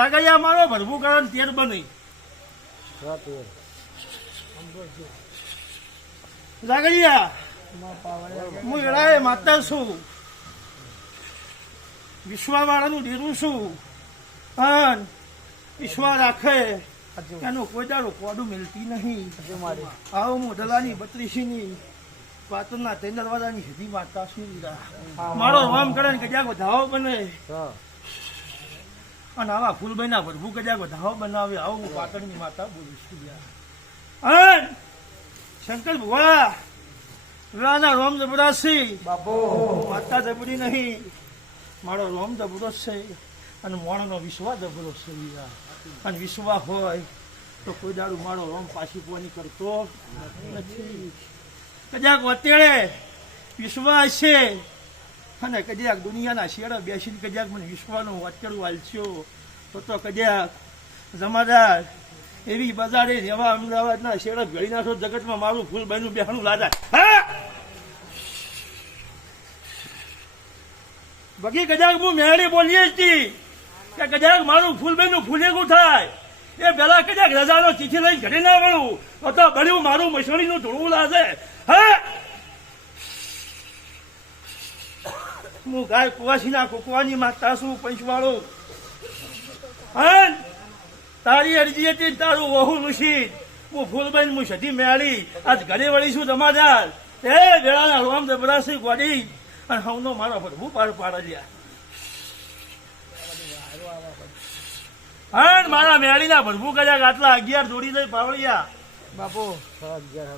જાગૈયા મારો ભરભું કરે તેર બની જાગૈયા હું એળાએ માતા છું, વિશ્વાવાળાનું ડેરું છું, અને વિશ્વા રાખે એનું કોઈ દાડો કોડું મિલતી નહીં. આવો મોઢલાની બત્રીસીની પાતળના ત્રણ દરવાજાની સીધી માતા છું. મારો રામ કરે ને કજાક વધાવો બને અને આવા ફૂલભાઈના ભરભું કજાક વધાવો બનાવે. આવો હું પાટણની માતા બોલું છું. અને શંકર ભુવા રાના રોમ જબરાસી બાપો માતા જબરી નહીં, મારો રોમ જબરો છે અને મોણનો વિશ્વા જબરો છે. અને વિશ્વા હોય તો કોઈ દાડું મારો રોમ પાછી પોની કરતો નથી. કદાચ અત્યારે વિશ્વાસ છે અને કદાચ દુનિયાના શેડા બેસીને કદાચ મને વિશ્વાનું અત્યારું વાલચ્યો તો કદાચ જમાદાર એવી બજારે એવા અમદાવાદના શેડા ભેળી નાખો જગતમાં મારું ફૂલભાઈનું બેહણું લાદા. હા બાકી કદાચ હું મેળી બોલીએ જ કે કદાચ મારું ફૂલભાઈનું ફૂલેગું થાય એ પેલા કદાચ રજાનો ચીઠી લઈને ઘરે ના વળું તો બળ્યું મારું મસળીનું ધોળવું લાગે. હા હું ગાય કુવાસીના કુકવાની માતા છું પંચવાળું. હા તારી અરજી હતી તારું વહુ નુશી હું ફૂલભાઈ હું સધી મેળી આજ ઘરે વળીશું જમાદાર એ વેળાના રોમ જબરાસી ગોડી અને હવનો મારો ભરભું પાર પાડ્યા. હા મારા મેળીના ભરભું કદાચ આટલા 11 જોડી દઈ પાવળિયા બાપુ 11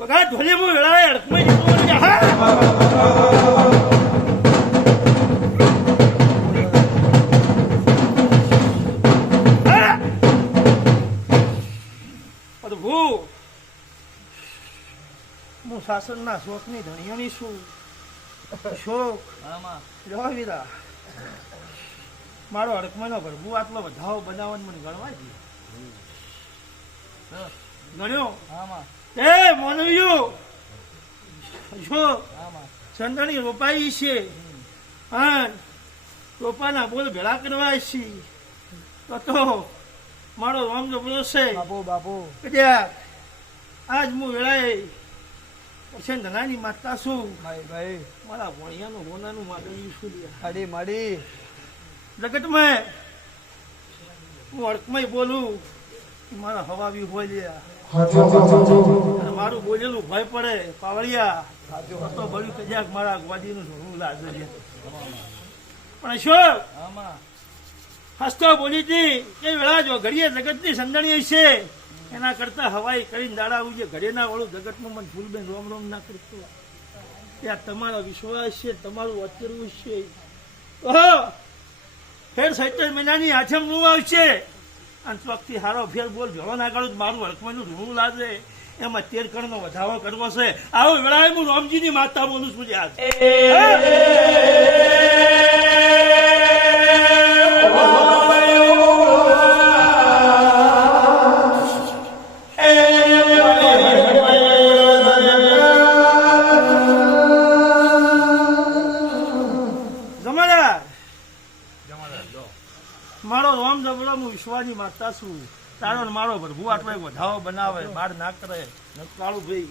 વખત ધોલી હું વેળાએ અડકમાં હું શાસનના શોખની ધણીઓની છું. શોખ વીરા મારો અડકમાનો ભરભું આટલો વધાવો બનાવવાનું મને ગણવા દે ગણ્યો એ મોનવ્યું શોખ ચંદણી રોપાઈ છે અને રોપાના બોલ ભેળા કરવા છે તો મારો રામ જબરો છે બાપુ કદાચ આજ હું વેળાએ પછી ધનાની માતા છું ભાઈ મારા ભણિયાનું હોનાનું માગણી છું માડી માડી જગતમાં હું અડકમાં બોલું મારા હવા બી બોલ્યા મારું બોલેલું ભય પડે પાવળિયા તો બળ્યું કજાક મારા ગ્વાડીનું ધોળું લાગે છે. પણ શું હસતો બોલી હતી એ વેળા જો ઘડીએ જગતની સંદણી છે એના કરતા હવાઈ કરીને દાડાવું છે ઘરે ના વાળું જગતમાં મને ફૂલબેન રોમ રોમ ના કરતો. ત્યાં તમારો વિશ્વાસ છે તમારું અત્યરું છે ફેર 27 મહિનાની આઠમ નું આવશે અને ચોકથી હારો ફેર બોલ ભેળો ના કરું મારું હડકવાનું ઢૂંઢું લાગે એમાં 13 કણનો વધારો કરવો છે. આવો વેળાએ હું રામજીની માતા બોલું છું. મારો રામ જબરો હું વિશ્વાની માતા છું. તારો મારો ભરભું આટલો વધાવો બનાવે બાર ના કરે કાળું ભાઈ